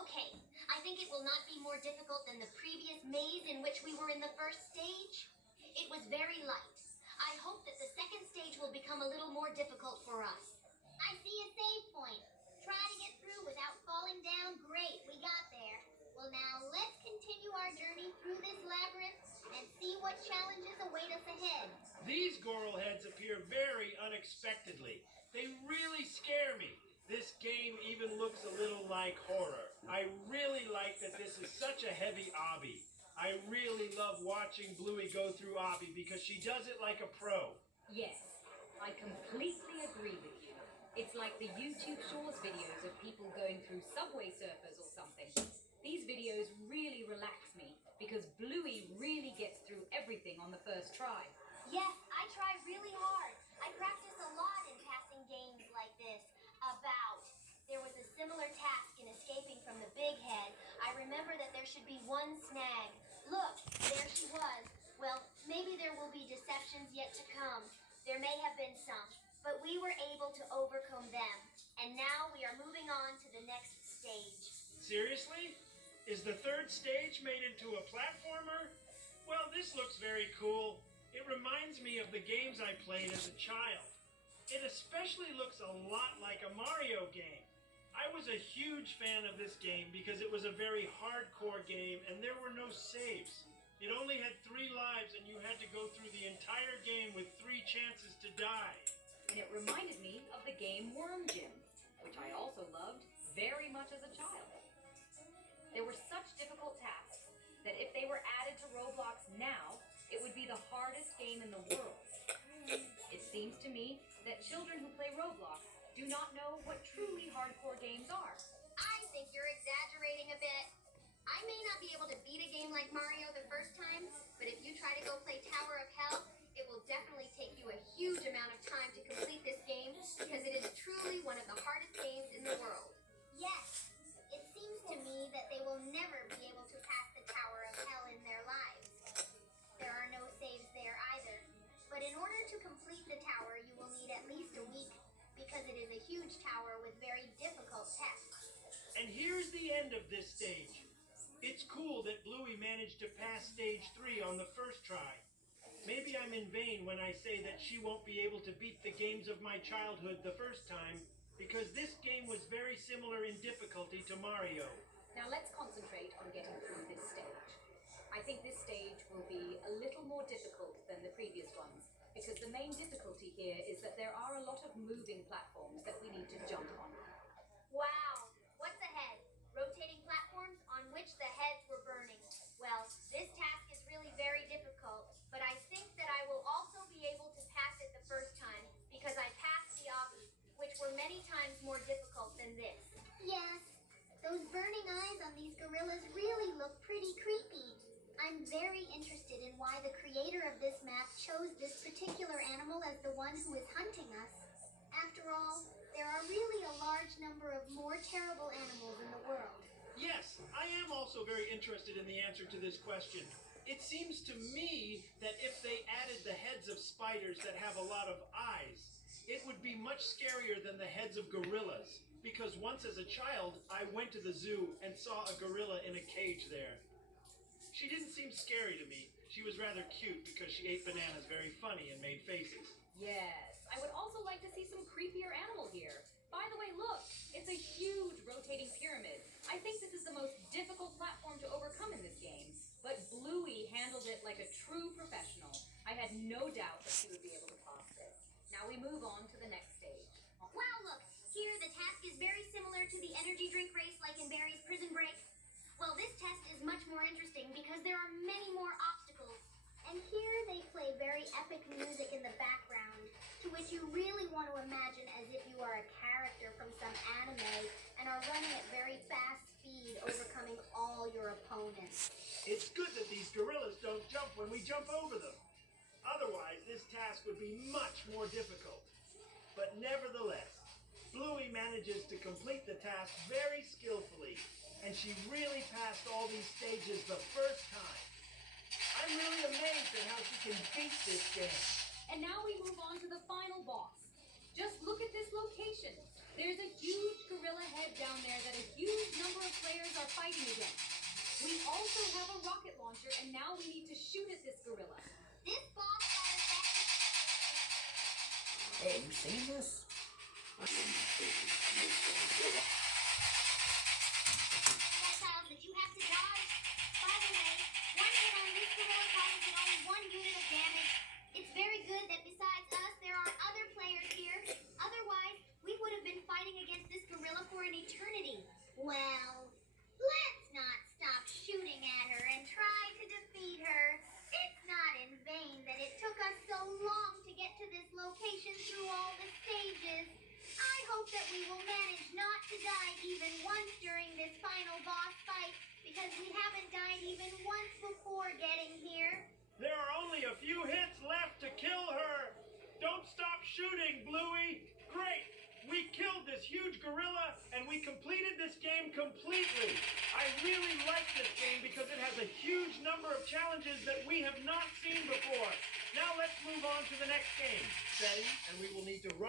Okay, I think it will not be more difficult than the previous maze in which we were in the first stage. It was very light. I hope that the second stage will become a little more difficult for us. I see a save point. Try to get through without falling down. Great, we got there. Well, now let's continue our journey through this labyrinth and see what challenges await us ahead. These Goral heads appear very unexpectedly. They really scare me. This game even looks a little like horror. I really like that this is such a heavy obby. I really love watching Bluey go through obby because she does it like a pro. Yes, I completely agree with you. It's like the YouTube Shorts videos of people going through Subway Surfers or something. These videos really relax me because Bluey really gets through everything on the first try. Yes, I try really hard. I practice a lot in passing games like this. There was a similar task in escaping from the big head. I remember that there should be one snag. Look, there she was. Well, maybe there will be deceptions yet to come. There may have been some, but we were able to overcome them. And now we are moving on to the next stage. Seriously? Is the third stage made into a platformer? Well, this looks very cool. It reminds me of the games I played as a child. It especially looks a lot like a Mario game. I was a huge fan of this game because it was a very hardcore game and there were no saves. It only had 3 lives and you had to go through the entire game with 3 chances to die. And it reminded me of the game Worm Gym, which I also loved very much as a child. There were such difficult tasks that if they were added to Roblox now, it would be the hardest game in the world. It seems to me that children who play Roblox do not know what truly hardcore games are. I think you're exaggerating a bit. I may not be able to beat a game like Mario the first time, but if you try to go play Tower of Hell, it will definitely take you a huge amount of time to complete this game because it is truly one of the hardest games in the world. Yes, it seems to me that they will never be able to pass the Tower of Hell in their lives. There are no saves there either. But in order to complete the tower, you will need at least a week because it is a huge tower with very difficult tests. And here's the end of this stage. It's cool that Bluey managed to pass stage 3 on the first try. Maybe I'm in vain when I say that she won't be able to beat the games of my childhood the first time because this game was very similar in difficulty to Mario. Now let's concentrate on getting through this stage. I think this stage will be a little more difficult than the previous ones because the main difficulty here is that there are a lot of moving platforms that we need to jump on. Wow, what's ahead? Rotating platforms on which the heads were burning. Well, this task is really very difficult, but I think that I will also be able to pass it the first time because I passed the obby, which were many times more difficult than this. Yes, those burning eyes on these gorillas really look pretty creepy. I'm very interested in why the creator of this map chose this particular animal as the one who is hunting us. After all, there are really a large number of more terrible animals in the world. Yes, I am also very interested in the answer to this question. It seems to me that if they added the heads of spiders that have a lot of eyes, it would be much scarier than the heads of gorillas. Because once as a child, I went to the zoo and saw a gorilla in a cage there. She didn't seem scary to me. She was rather cute because she ate bananas very funny and made faces. Yes, I would also like to see some creepier animal here. By the way, look, it's a huge rotating pyramid. I think this is the most difficult platform to overcome in this game, but Bluey handled it like a true professional. I had no doubt that she would be able to pass this. Now we move on to the next stage. Wow, look, here the task is very similar to the energy drink race like in Barry's Prison Break. Well, this test is much more interesting because there are many more obstacles. And here they play very epic music in the background, to which you really want to imagine as if you are a character from some anime and are running at very fast speed, overcoming all your opponents. It's good that these gorillas don't jump when we jump over them. Otherwise, this task would be much more difficult. But nevertheless, Bluey manages to complete the task very skillfully, and she really passed all these stages the first time. I'm really amazed at how she can beat this game. And now we move on to the final boss. Just look at this location. There's a huge gorilla head down there that a huge number of players players are fighting against. We also have a rocket launcher, and now we need to shoot at this gorilla. This boss fight effect. Hey, you seen this? Projectiles that you have to dodge. By the way, one hit on this gorilla causes it only 1 unit of damage. It's very good that besides us, there are other players here. Otherwise, we would have been fighting against this gorilla for an eternity. Well, let's not stop shooting at her and try to defeat her. It's not in vain that it took us so long to get to this location through all the stages. I hope that we will manage not to die even once during this final boss fight, because we haven't died even once before getting here. There are only a few hits left to kill her. Don't stop shooting, Bluey. Great. We killed this huge gorilla, and we completed this game completely. I really like this game because it has a huge number of challenges that we have not seen before. Now let's move on to the next game. Setting, and we will need to run.